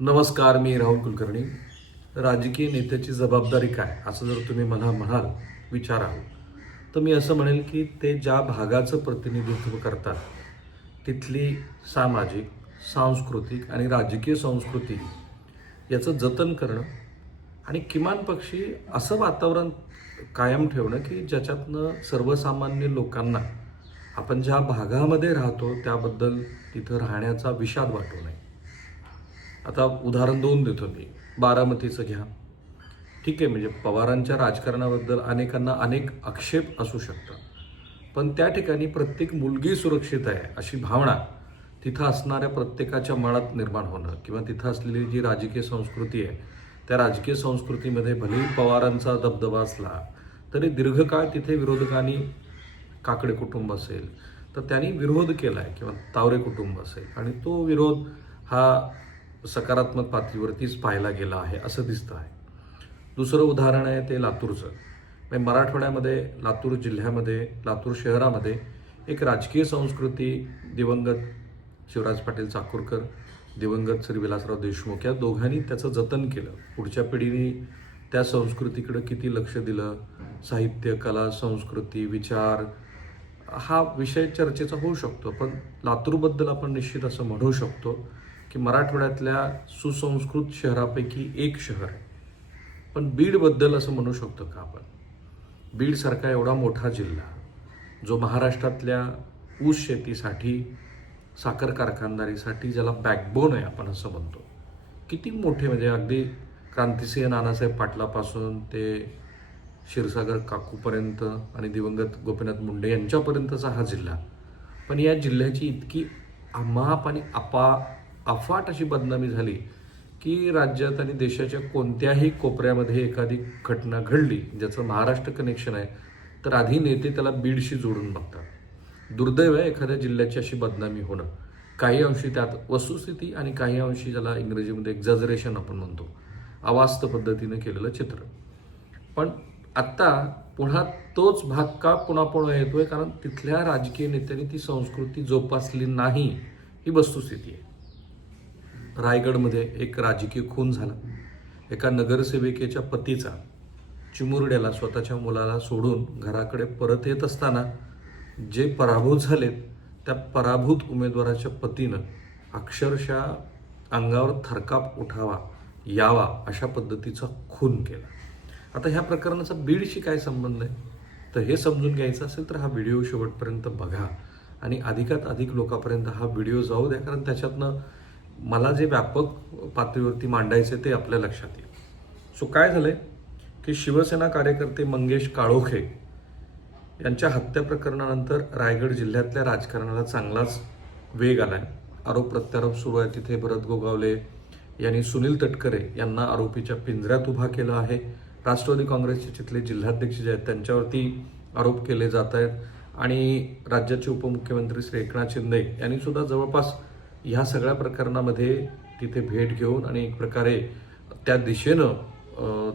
नमस्कार, मी राहुल कुलकर्णी. राजकीय नेत्याची जबाबदारी काय असं जर तुम्ही मला म्हणाल विचाराल तर मी असं म्हणेल की ते ज्या भागाचं प्रतिनिधित्व करतात तिथली सामाजिक, सांस्कृतिक आणि राजकीय संस्कृती याचं जतन करणं आणि किमान पक्षी असं वातावरण कायम ठेवणं की ज्याच्यातनं सर्वसामान्य लोकांना आपण ज्या भागामध्ये राहतो त्याबद्दल तिथं राहण्याचा विषाद वाटू नये. आता उदाहरण दोन देतो मी. बारामतीचं घ्या. ठीक आहे, म्हणजे पवारांच्या राजकारणाबद्दल अनेकांना अनेक आक्षेप असू शकतात, पण त्या ठिकाणी प्रत्येक मुलगी सुरक्षित आहे अशी भावना तिथं असणाऱ्या प्रत्येकाच्या मनात निर्माण होणं किंवा तिथं असलेली जी राजकीय संस्कृती आहे त्या राजकीय संस्कृतीमध्ये भलेही पवारांचा दबदबा असला तरी दीर्घकाळ तिथे विरोधकांनी, काकडे कुटुंब असेल तर त्यांनी विरोध केला आहे किंवा तावरे कुटुंब असेल आणि तो विरोध हा सकारात्मक पातळीवरतीच पाहायला गेला आहे असं दिसतं आहे. दुसरं उदाहरण आहे ते लातूरचं. म्हणजे मराठवाड्यामध्ये लातूर जिल्ह्यामध्ये, लातूर शहरामध्ये एक राजकीय संस्कृती दिवंगत शिवराज पाटील चाकूरकर, दिवंगत श्री विलासराव देशमुख या दोघांनी त्याचं जतन केलं. पुढच्या पिढीने त्या संस्कृतीकडे किती लक्ष दिलं, साहित्य, कला, संस्कृती, विचार हा विषय चर्चेचा होऊ शकतो, पण लातूरबद्दल आपण निश्चित असं म्हणू शकतो की मराठवाड्यातल्या सुसंस्कृत शहरापैकी एक शहर आहे. पण बीडबद्दल असं म्हणू शकतो का आपण? बीडसारखा एवढा मोठा जिल्हा जो महाराष्ट्रातल्या ऊस शेतीसाठी, साखर कारखानदारीसाठी ज्याला बॅकबोन आहे आपण असं म्हणतो, किती मोठे, म्हणजे अगदी क्रांतिसिंह नानासाहेब पाटलापासून ते क्षीरसागर काकूपर्यंत आणि दिवंगत गोपीनाथ मुंडे यांच्यापर्यंतचा हा जिल्हा. पण या जिल्ह्याची इतकी अमाप आणि अफाट अशी बदनामी झाली की राज्यात आणि देशाच्या कोणत्याही कोपऱ्यामध्ये एखादी घटना घडली ज्याचं महाराष्ट्र कनेक्शन आहे तर आधी नेते त्याला बीडशी जोडून बघतात. दुर्दैव आहे एखाद्या जिल्ह्याची अशी बदनामी होणं. काही अंशी त्यात वस्तुस्थिती आणि काही अंशी ज्याला इंग्रजीमध्ये एक्झॅजरेशन आपण म्हणतो, अवास्तव पद्धतीनं केलेलं चित्र. पण आत्ता पुन्हा तोच भाग का पुन्हा येतोय? कारण तिथल्या राजकीय नेत्यांनी ती संस्कृती जोपासली नाही, ही वस्तुस्थिती आहे. रायगडमध्ये एक राजकीय खून झाला. एका नगरसेविकेच्या पतीचा चिमुरड्याला, स्वतःच्या मुलाला सोडून घराकडे परत येत असताना जे पराभूत झालेत त्या पराभूत उमेदवाराच्या पतीनं अक्षरशः अंगावर थरकाप उठावा यावा अशा पद्धतीचा खून केला. आता ह्या प्रकरणाचा बीडशी काय संबंध आहे तर हे समजून घ्यायचं असेल तर हा व्हिडिओ शेवटपर्यंत बघा आणि अधिकात अधिक लोकांपर्यंत हा व्हिडिओ जाऊ द्या, कारण त्याच्यातनं मला जे व्यापक पातळीवरती मांडायचे ते आपल्या लक्षात येईल. सो काय झालंय की शिवसेना कार्यकर्ते मंगेश काळोखे यांच्या हत्या प्रकरणानंतर रायगड जिल्ह्यातल्या राजकारणाला चांगलाच वेग आलाय. आरोप प्रत्यारोप सुरू आहे. तिथे भरत गोगावले यांनी सुनील तटकरे यांना आरोपीच्या पिंजऱ्यात उभा केलं आहे. राष्ट्रवादी काँग्रेसचे तिथले जिल्हाध्यक्ष जे आहेत त्यांच्यावरती आरोप केले जात आहेत आणि राज्याचे उपमुख्यमंत्री श्री एकनाथ शिंदे यांनी सुद्धा जवळपास ह्या सगळ्या प्रकरणामध्ये तिथे भेट घेऊन आणि एक प्रकारे त्या दिशेनं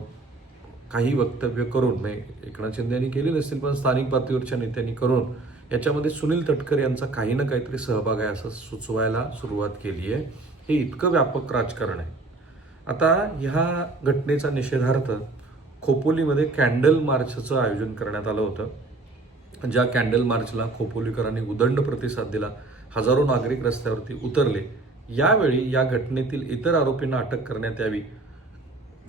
काही वक्तव्य करून, म्हणजे एकनाथ शिंदे यांनी केली नसतील पण स्थानिक पातळीवरच्या नेत्यांनी करून याच्यामध्ये सुनील तटकरे यांचा काही ना काहीतरी सहभाग आहे असं सुचवायला सुरुवात केली आहे. हे इतकं व्यापक राजकारण आहे. आता ह्या घटनेचा निषेधार्थ खोपोलीमध्ये कॅन्डल मार्चचं आयोजन करण्यात आलं होतं. ज्या कॅन्डल मार्चला खोपोलीकरांनी उदंड प्रतिसाद दिला. हजारो नागरिक रस्त्यावरती उतरले. यावेळी या घटनेतील इतर आरोपींना अटक करण्यात यावी,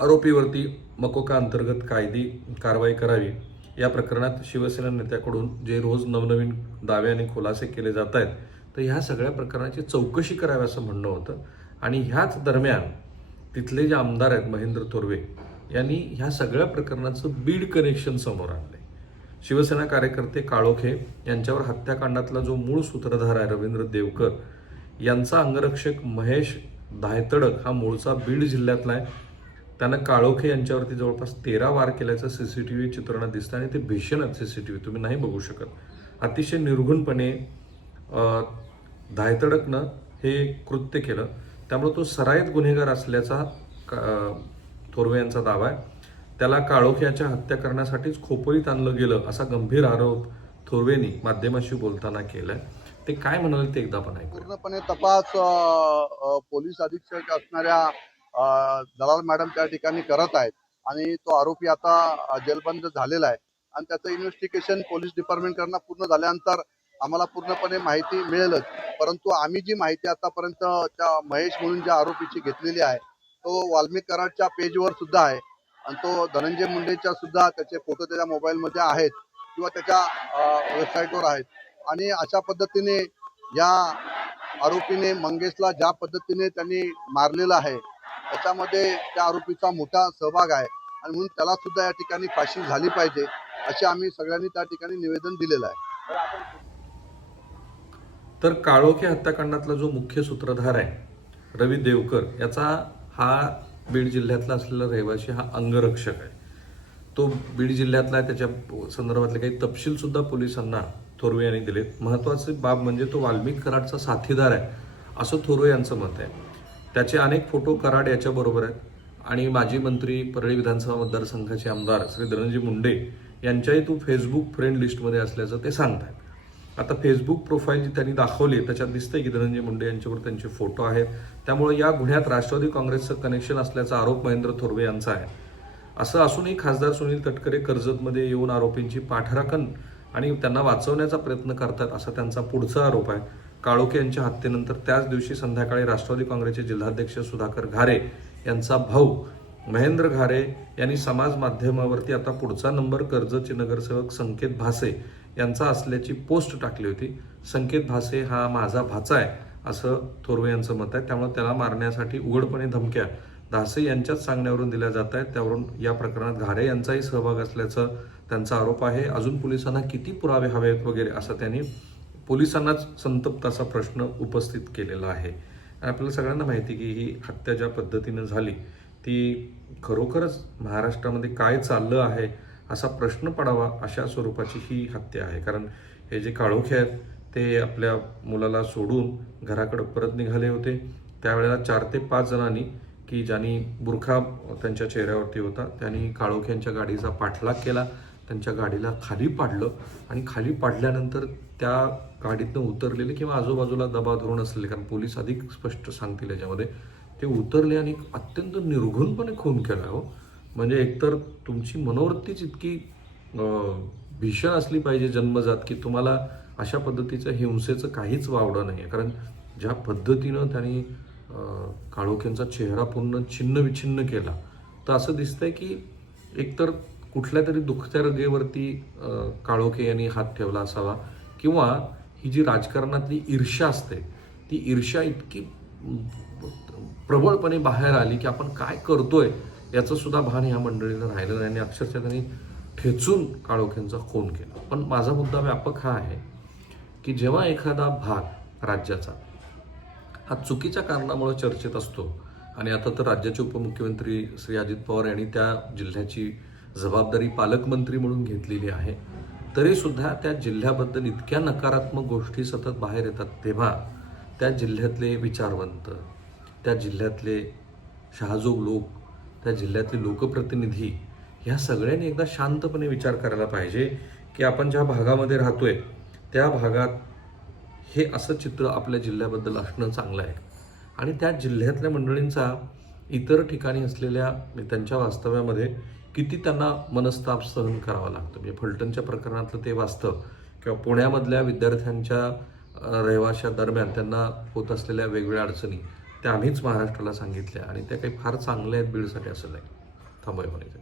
आरोपीवरती मकोका अंतर्गत कायदी कारवाई करावी. या प्रकरणात शिवसेना नेत्याकडून जे रोज नवनवीन दावे आणि खुलासे केले जात आहेत तर ह्या सगळ्या प्रकरणाची चौकशी करावी असं म्हणणं होतं. आणि ह्याच दरम्यान तिथले जे आमदार आहेत महेंद्र थोरवे यांनी ह्या सगळ्या प्रकरणाचं बीड कनेक्शन समोर आणलंय. शिवसेना कार्यकर्ते काळोखे यांच्यावर हत्याकांडातला जो मूळ सूत्रधार आहे रवींद्र देवकर यांचा अंगरक्षक महेश धायतडक हा मूळचा बीड जिल्ह्यातला आहे. त्यानं काळोखे यांच्यावरती जवळपास 13 वार केल्याचं CCTV चित्रणात दिसतं आणि ते भीषण आहेत. CCTV तुम्ही नाही बघू शकत. अतिशय निर्घुणपणे धायतडकनं हे कृत्य केलं. त्यामुळे तो सराईत गुन्हेगार असल्याचा थोरवे यांचा दावा आहे. त्याला काळोखे याच्या हत्या करण्यासाठीच खोपोलीत आणलं गेलं असा गंभीर आरोप थोरवेंनी माध्यमाशी बोलताना केलाय. ते काय म्हणाले ते एकदा आपण ऐकूया. पूर्णपणे तपास पोलीस अधीक्षक असणाऱ्या दलाल मॅडम त्या ठिकाणी करत आहेत आणि तो आरोपी आता जेलबंद झालेला आहे आणि त्याचं इन्व्हेस्टिगेशन पोलीस डिपार्टमेंटकडनं पूर्ण झाल्यानंतर आम्हाला पूर्णपणे माहिती मिळेलच. परंतु आम्ही जी माहिती आतापर्यंत त्या महेश म्हणून ज्या आरोपीची घेतलेली आहे तो वाल्मिक कराडच्या पेजवर सुद्धा आहे आणि तो धनंजय मुंडेच्या सुद्धा त्याचे फोटो त्याच्या मोबाईलमध्ये आहेत किंवा त्याच्या वेबसाईटवर आहेत आणि अशा पद्धतीने या आरोपीने मंगेशला ज्या पद्धतीने त्यांनी मारलेलं आहे त्याच्यामध्ये त्या आरोपीचा मोठा सहभाग आहे आणि म्हणून त्याला सुद्धा या ठिकाणी फाशी झाली पाहिजे असे आम्ही सगळ्यांनी त्या ठिकाणी निवेदन दिलेलं आहे. तर काळोखे हत्याकांडातला जो मुख्य सूत्रधार आहे रवी देवकर याचा हा बीड जिल्ह्यातला असलेला रहिवासी हा अंगरक्षक आहे. तो बीड जिल्ह्यातला आहे. त्याच्या संदर्भातले काही तपशील सुद्धा पोलिसांना थोरवे यांनी दिलेत. महत्त्वाची बाब म्हणजे तो वाल्मिक कराडचा साथीदार आहे असं थोरवे यांचं मत आहे. त्याचे अनेक फोटो कराड याच्याबरोबर आहेत आणि माजी मंत्री परळी विधानसभा मतदारसंघाचे आमदार श्री धनंजय मुंडे यांच्याही तो फेसबुक फ्रेंड लिस्टमध्ये असल्याचं ते सांगतात. आता फेसबुक प्रोफाईल जी त्यांनी दाखवली त्याच्यात दिसतंय की धनंजय मुंडे यांच्यावर त्यांचे फोटो आहेत. त्यामुळे या गुन्ह्यात राष्ट्रवादी काँग्रेसचं कनेक्शन असल्याचा आरोप महेंद्र थोरवे यांचा आहे. असं असूनही खासदार सुनील तटकरे कर्जतमध्ये येऊन आरोपींची पाठराखण आणि त्यांना वाचवण्याचा प्रयत्न करतात असा त्यांचा पुढचा आरोप आहे. काळोखे यांच्या हत्येनंतर त्याच दिवशी संध्याकाळी राष्ट्रवादी काँग्रेसचे जिल्हाध्यक्ष सुधाकर घारे यांचा भाऊ महेंद्र घारे यांनी समाज माध्यमावरती आता पुढचा नंबर कर्जतचे नगरसेवक संकेत भासे यांचा असल्याची पोस्ट टाकली होती. संकेत भासे हा माझा भाचा आहे असं थोरवे यांचं मत आहे. त्यामुळे त्याला मारण्यासाठी उघडपणे धमक्या धासे यांच्याच सांगण्यावरून दिल्या जात आहेत. त्यावरून या प्रकरणात घारे यांचाही सहभाग असल्याचं त्यांचा आरोप आहे. अजून पोलिसांना किती पुरावे हवेत वगैरे असं त्यांनी पोलिसांनाच संतप्त असा प्रश्न उपस्थित केलेला आहे. आपल्याला सगळ्यांना माहिती की ही हत्या ज्या पद्धतीनं झाली ती खरोखरच महाराष्ट्रामध्ये काय चाललं आहे असा प्रश्न पडावा अशा स्वरूपाची ही हत्या आहे. कारण हे जे काळोखे आहेत ते आपल्या मुलाला सोडून घराकडे परत निघाले होते. त्यावेळेला 4 ते 5 जणांनी की ज्यांनी बुरखा त्यांच्या चेहऱ्यावरती होता त्यांनी काळोखे यांच्या गाडीचा पाठलाग केला. त्यांच्या गाडीला खाली पाडलं आणि खाली पाडल्यानंतर त्या गाडीतनं उतरलेले किंवा आजूबाजूला दबा धरून असलेले, कारण पोलीस अधिक स्पष्ट सांगतील याच्यामध्ये, ते उतरले आणि अत्यंत निर्घृणपणे खून केला हो. म्हणजे एकतर तुमची मनोवृत्तीच इतकी भीषण असली पाहिजे जन्मजात की तुम्हाला अशा पद्धतीचं हिंसेचं काहीच वावडं नाही आहे. कारण ज्या पद्धतीनं त्यांनी काळोख्यांचा चेहरा पूर्ण छिन्न विछिन्न केला तर असं दिसतंय की एकतर कुठल्या तरी दुखत्या रगेवरती काळोखे यांनी हात ठेवला असावा किंवा ही जी राजकारणातली ईर्ष्या असते ती ईर्ष्या इतकी प्रबळपणे बाहेर आली की आपण काय करतोय याचं सुद्धा भान ह्या मंडळीला राहिलं नाही आणि अक्षरशः त्यांनी ठेचून काळोख्यांचा खून केला. पण माझा मुद्दा व्यापक हा आहे की जेव्हा एखादा भाग राज्याचा हा चुकीच्या कारणामुळे चर्चेत असतो आणि आता तर राज्याचे उपमुख्यमंत्री श्री अजित पवार यांनी त्या जिल्ह्याची जबाबदारी पालकमंत्री म्हणून घेतलेली आहे, तरी सुद्धा त्या जिल्ह्याबद्दल इतक्या नकारात्मक गोष्टी सतत बाहेर येतात तेव्हा त्या जिल्ह्यातले विचारवंत, त्या जिल्ह्यातले शहाजोग लोक, त्या जिल्ह्यातले लोकप्रतिनिधी ह्या सगळ्यांनी एकदा शांतपणे विचार करायला पाहिजे की आपण ज्या भागामध्ये राहतोय त्या भागात हे असं चित्र आपल्या जिल्ह्याबद्दल असणं चांगलं आहे आणि त्या जिल्ह्यातल्या मंडळींचा इतर ठिकाणी असलेल्या त्यांच्या वास्तव्यामध्ये किती त्यांना मनस्ताप सहन करावा लागतो. म्हणजे फलटणच्या प्रकरणातलं ते वास्तव किंवा पुण्यामधल्या विद्यार्थ्यांच्या रहिवाशा दरम्यान त्यांना होत असलेल्या वेगवेगळ्या अडचणी त्या आम्हीच महाराष्ट्राला सांगितल्या आणि त्या काही फार चांगल्या आहेत बीडसाठी असं नाही. थांबूया म्हणायचं.